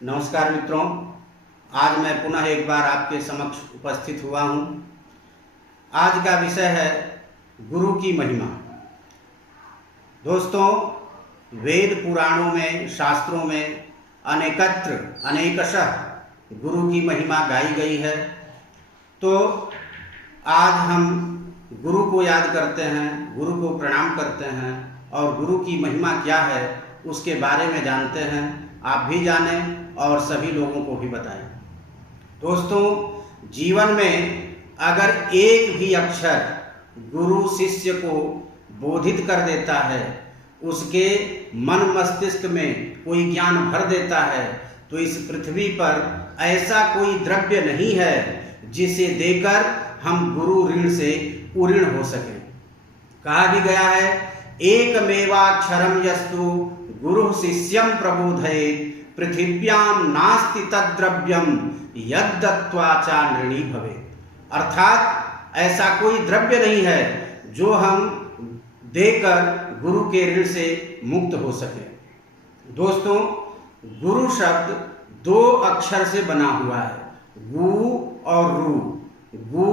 नमस्कार मित्रों, आज मैं पुनः एक बार आपके समक्ष उपस्थित हुआ हूँ। आज का विषय है गुरु की महिमा। दोस्तों, वेद पुराणों में, शास्त्रों में अनेकशः गुरु की महिमा गाई गई है। तो आज हम गुरु को याद करते हैं, गुरु को प्रणाम करते हैं और गुरु की महिमा क्या है उसके बारे में जानते हैं। आप भी जानें और सभी लोगों को भी बताएं। दोस्तों, जीवन में अगर एक भी अक्षर गुरु शिष्य को बोधित कर देता है, उसके मन मस्तिष्क में कोई ज्ञान भर देता है, तो इस पृथ्वी पर ऐसा कोई द्रव्य नहीं है जिसे देकर हम गुरु ऋण से उऋण हो सके। कहा भी गया है, एकमेवाक्षरम यस्तु गुरु शिष्यम प्रबोधयेत् पृथिव्याम नास्ति तद्द्रव्यम यद्दत्त्वा चा नृणी भवेत्। अर्थात ऐसा कोई द्रव्य नहीं है जो हम देकर गुरु के ऋण से मुक्त हो सके। दोस्तों, गुरु शब्द दो अक्षर से बना हुआ है, गु और रु। गु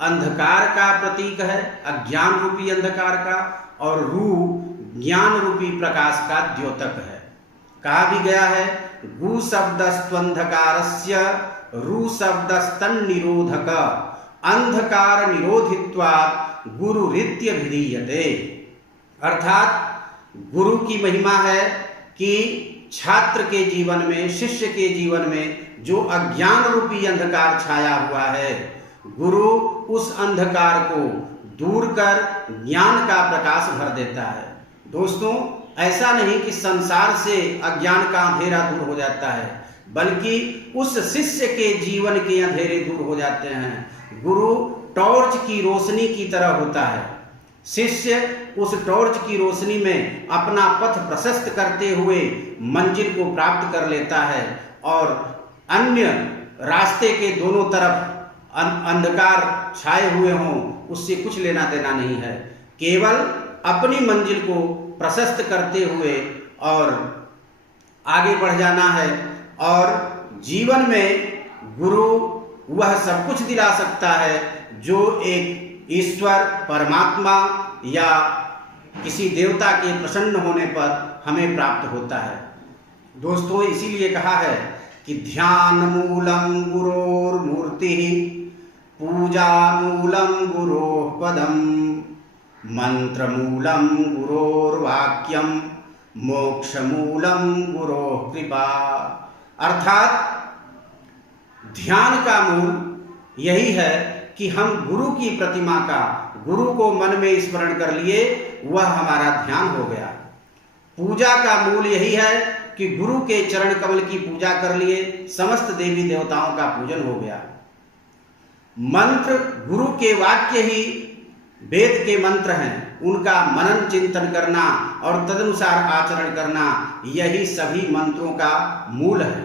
अंधकार का प्रतीक है, अज्ञान रूपी अंधकार का, और रु ज्ञान रूपी प्रकाश का द्योतक है। कहा भी गया है, गु शब्दस्त्वंधकारस्य रु शब्दस्तन्निरोधक अंधकार निरोधित्वात् गुरुरित्य भिधीयते। अर्थात गुरु की महिमा है कि छात्र के जीवन में, शिष्य के जीवन में जो अज्ञान रूपी अंधकार छाया हुआ है, गुरु उस अंधकार को दूर कर ज्ञान का प्रकाश भर देता है। दोस्तों, ऐसा नहीं कि संसार से अज्ञान का अंधेरा दूर हो जाता है, बल्कि उस शिष्य के जीवन के अंधेरे दूर हो जाते हैं। गुरु टॉर्च की रोशनी की तरह होता है। शिष्य उस टॉर्च की रोशनी में अपना पथ प्रशस्त करते हुए मंजिल को प्राप्त कर लेता है, और अन्य रास्ते के दोनों तरफ अंधकार छाए हुए हों, उससे कुछ लेना देना नहीं है। केवल अपनी मंजिल को प्रशस्त करते हुए और आगे बढ़ जाना है। और जीवन में गुरु वह सब कुछ दिला सकता है जो एक ईश्वर, परमात्मा या किसी देवता के प्रसन्न होने पर हमें प्राप्त होता है। दोस्तों, इसीलिए कहा है कि ध्यान मूलम गुरोर्मूर्ति, पूजा मूलम गुरोः पदम, मंत्र मूलम गुरोर्वाक्यम, मोक्ष मूलम गुरोः कृपा। अर्थात ध्यान का मूल यही है कि हम गुरु की प्रतिमा का, गुरु को मन में स्मरण कर लिए, वह हमारा ध्यान हो गया। पूजा का मूल यही है कि गुरु के चरण कमल की पूजा कर लिए, समस्त देवी देवताओं का पूजन हो गया। मंत्र, गुरु के वाक्य ही वेद के मंत्र हैं, उनका मनन चिंतन करना और तदनुसार आचरण करना, यही सभी मंत्रों का मूल है।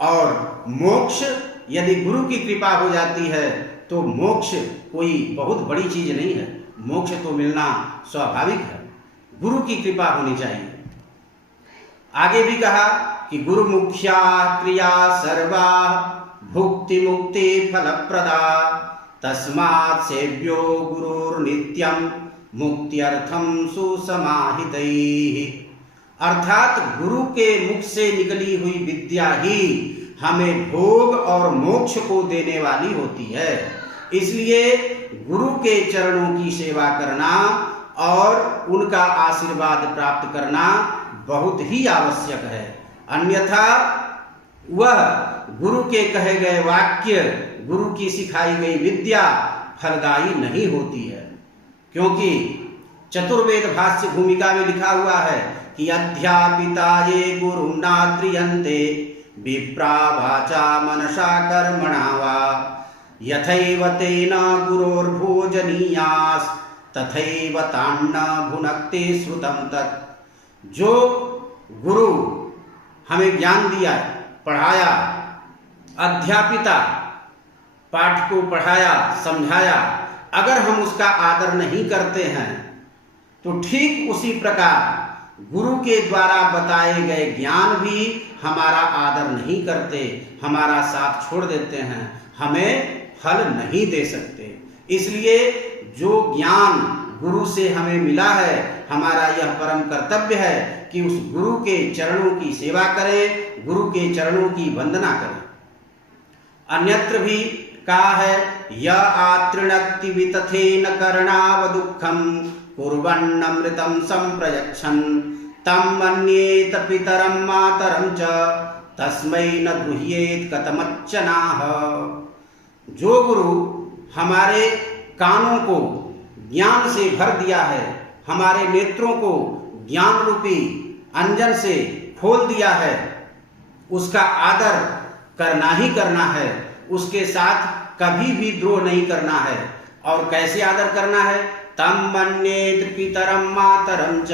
और मोक्ष, यदि गुरु की कृपा हो जाती है तो मोक्ष कोई बहुत बड़ी चीज नहीं है। मोक्ष तो मिलना स्वाभाविक है, गुरु की कृपा होनी चाहिए। आगे भी कहा कि गुरु मुख्या क्रिया सर्वा भुक्ति मुक्ति फलप्रदा, तस्मात् सेव्यो गुरुर्नित्यं मुक्त्यर्थं सुसमाहितैः। अर्थात गुरु के मुख से निकली हुई विद्या ही हमें भोग और मोक्ष को देने वाली होती है। इसलिए गुरु के चरणों की सेवा करना और उनका आशीर्वाद प्राप्त करना बहुत ही आवश्यक है। अन्यथा वह गुरु के कहे गए वाक्य, गुरु की सिखाई गई विद्या फलदायी नहीं होती है। क्योंकि चतुर्वेद भाष्य भूमिका में लिखा हुआ है कि अध्यापिता ये गुरु नाद्रियन्ते विप्रा वाचा मनसा कर्मणा वा, यथैव तेन गुरोर्भोजनीयास् तथैव तान्न भुनक्ते श्रुतं तत्। जो गुरु हमें ज्ञान दिया, पढ़ाया, अध्यापिता पाठ को पढ़ाया, समझाया, अगर हम उसका आदर नहीं करते हैं तो ठीक उसी प्रकार गुरु के द्वारा बताए गए ज्ञान भी हमारा आदर नहीं करते, हमारा साथ छोड़ देते हैं, हमें फल नहीं दे सकते। इसलिए जो ज्ञान गुरु से हमें मिला है, हमारा यह परम कर्तव्य है कि उस गुरु के चरणों की सेवा करें, गुरु के चरणों की वंदना करें। अन्यत्र भी कहा है, य आतृणक्ति वितथेन कर्णाव दुःखम कुर्वन्नमृतं संप्रयच्छन् तं मन्येत पितरं मातरं च तस्मै न गृह्येत कथमच्चनाः। जो गुरु हमारे कानों को ज्ञान से भर दिया है, हमारे नेत्रों को ज्ञान रूपी अंजन से खोल दिया है, उसका आदर करना ही करना है, उसके साथ कभी भी द्रोह नहीं करना है। और कैसे आदर करना है? तम मन्येत पितरम मातरम च,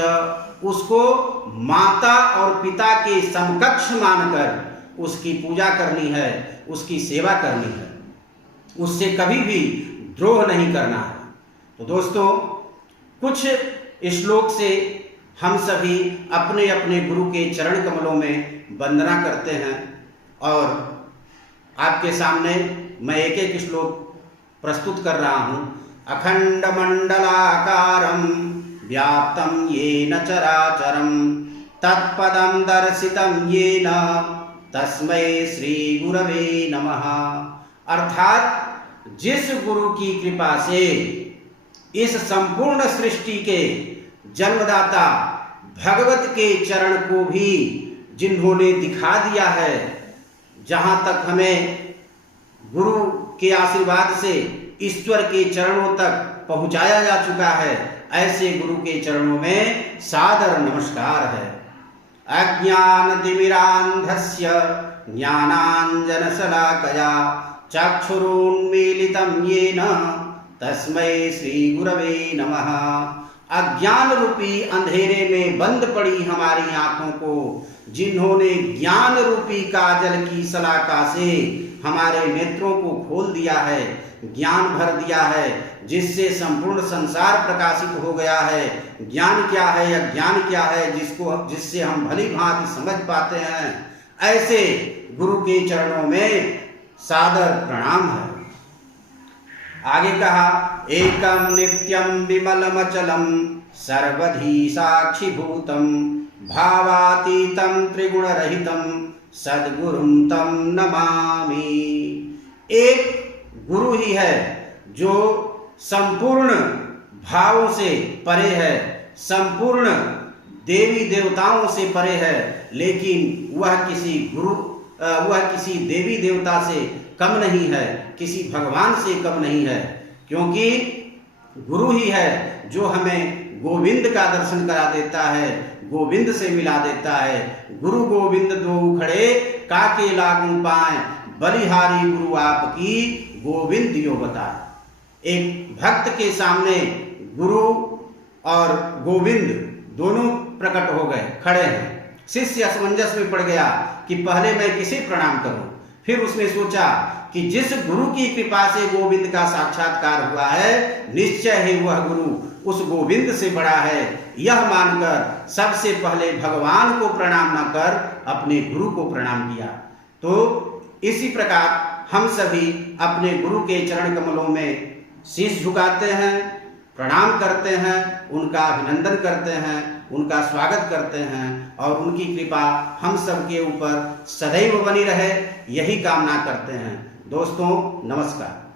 उसको माता और पिता के समकक्ष मानकर उसकी पूजा करनी है, उसकी सेवा करनी है, उससे कभी भी द्रोह नहीं करना है। तो दोस्तों, कुछ श्लोक से हम सभी अपने अपने गुरु के चरण कमलों में वंदना करते हैं और आपके सामने मैं एक एक श्लोक प्रस्तुत कर रहा हूँ। अखंड मंडलाकारं व्याप्तं येन चराचरं तत्पदं दर्शितं येन तस्मै श्री गुरवे नमः। अर्थात जिस गुरु की कृपा से इस संपूर्ण सृष्टि के जन्मदाता भगवत के चरण को भी जिन्होंने दिखा दिया है, जहाँ तक हमें गुरु के आशीर्वाद से ईश्वर के चरणों तक पहुँचाया जा चुका है, ऐसे गुरु के चरणों में सादर नमस्कार है। अज्ञानतिमिरान्धस्य ज्ञानाञ्जनशलाकया चक्षुरुन्मीलितं येन तस्मै श्री गुरवे नमः। अज्ञान रूपी अंधेरे में बंद पड़ी हमारी आंखों को जिन्होंने ज्ञान रूपी काजल की शलाका से हमारे नेत्रों को खोल दिया है, ज्ञान भर दिया है, जिससे संपूर्ण संसार प्रकाशित हो गया है। ज्ञान क्या है, अज्ञान क्या है, जिससे हम भली भांति समझ पाते हैं। ऐसे गुरु के चरणों में सादर प्रणाम है। आगे कहा, एकम नित्यम विमलमचलम सर्वधी साक्षीभूतम भावातीतं त्रिगुण रहितं सद्गुरुं तं नमामि। एक गुरु ही है जो संपूर्ण भावों से परे है, संपूर्ण देवी देवताओं से परे है, लेकिन वह किसी देवी देवता से कम नहीं है, किसी भगवान से कम नहीं है, क्योंकि गुरु ही है जो हमें गोविंद का दर्शन करा देता है, गोविंद से मिला देता है। गुरु गोविंद दो खड़े काके लागू पाए, बलिहारी गुरु आपकी गोविंद यो बताए। एक भक्त के सामने गुरु और गोविंद दोनों प्रकट हो गए, खड़े हैं। शिष्य असमंजस में पड़ गया कि पहले मैं किसे प्रणाम करूं। फिर उसने सोचा कि जिस गुरु की कृपा से गोविंद का साक्षात्कार हुआ है, निश्चय ही वह गुरु उस गोविंद से बड़ा है। यह मानकर सबसे पहले भगवान को प्रणाम न कर अपने गुरु को प्रणाम किया। तो इसी प्रकार हम सभी अपने गुरु के चरण कमलों में शीश झुकाते हैं, प्रणाम करते हैं, उनका अभिनंदन करते हैं, उनका स्वागत करते हैं और उनकी कृपा हम सबके ऊपर सदैव बनी रहे, यही कामना करते हैं। दोस्तों, नमस्कार।